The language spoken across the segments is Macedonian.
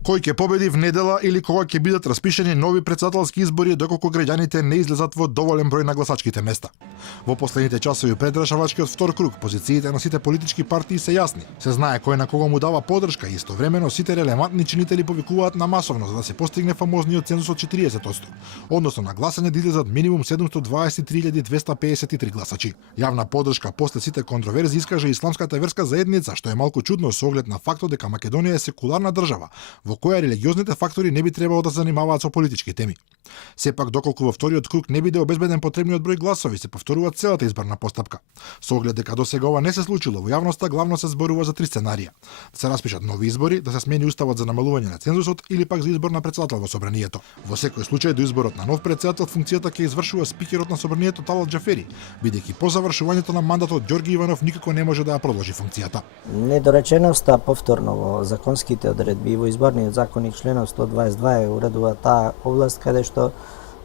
Кој ќе победи в недела или кога ќе бидат распишени нови претседателски избори доколку граѓаните не излезат во доволен број на гласачките места. Во последните часови пред решавачкиот втор круг, позициите на сите политички партии се јасни. Се знае кој на кого му дава поддршка и истовремено сите релевантни чинители повикуваат на масовно за да се постигне фамозниот цензус од 40%, односно на гласање да излезат минимум 723.253 гласачи. Јавна поддршка после сите контроверзи искаже исламската верска заедница, што е малку чудно со оглед на фактот дека Македонија е секуларна држава, во која религиозните фактори не би требало да се занимаваат со политички теми. Сепак, доколку во вториот круг не биде обезбеден потребниот број гласови, се повторува целата изборна постапка. Со оглед дека досега ова не се случило, во јавноста главно се зборува за три сценарија: да се распишат нови избори, да се смени уставот за намалување на цензусот или пак за избор на претседател во собранието. Во секој случај до изборот на нов претседател функцијата ќе извршува спикерот на собранието Талат Џафери, бидејќи по завршувањето на мандатот Ѓорги Иванов никако не може да ја продолжи функцијата. Недореченоста повторно во законските одредби и во изборниот законник членот 122 уредува таа област каде што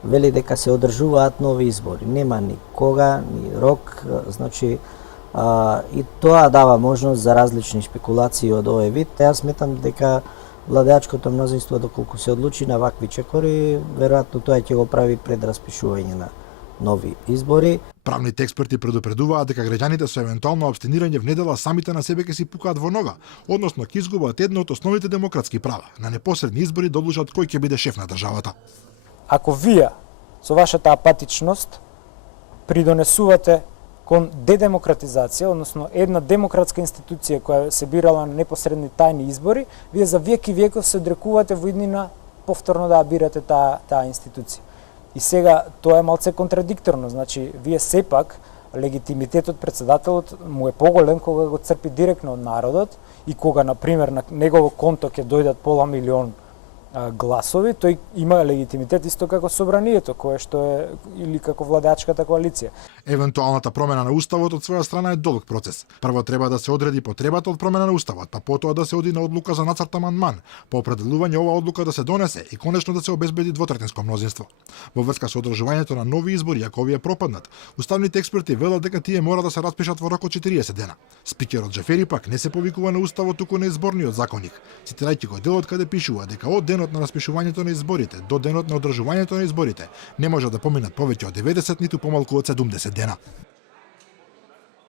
вели дека се одржуваат нови избори. Нема ни кога, ни рок, значи и тоа дава можност за различни спекулации од овој вид. Јас сметам дека владеачкото мнозинство доколку се одлучи на вакви чекори, веројатно тоа ќе го прави пред распишување на нови избори. Правните експерти предупредуваат дека граѓаните со евентуално абстенирање в недела самите на себе ќе си пукаат во нога, односно ќе изгубат едно од основните демократски права на непосредни избори да одлучат кој ќе биде шеф на државата. Ако вие со вашата апатичност придонесувате кон дедемократизација, односно една демократска институција која се бирала на непосредни тајни избори, вие за век и веков се одрекувате во иднина повторно да ја бирате таа институција. И сега тоа е малце контрадикторно, значи вие сепак легитимитетот претседателот му е поголем кога го црпи директно од народот и кога на пример на негово конто ќе дојдат пола милион гласови, тој има легитимитет исто како собранието, кое што е или како владеачката коалиција. Евентуалната промена на уставот од своја страна е долг процес. Прво треба да се одреди потребата од промена на уставот, па потоа да се оди на одлука за нацрт амандман, по определување оваа одлука да се донесе и конечно да се обезбеди двотретинско мнозинство. Во врска со одржувањето на нови избори, ако овие пропаднат, уставните експерти велат дека тие мора да се распишат во рок од 40 дена. Спикерот Џафери пак не се повикува на уставот туку на изборниот законник, цитирајќи го делот каде пишува дека од денот на распишувањето на изборите до денот на одржувањето на изборите не може да поминат повеќе од 90 ниту помалку од 70 дена.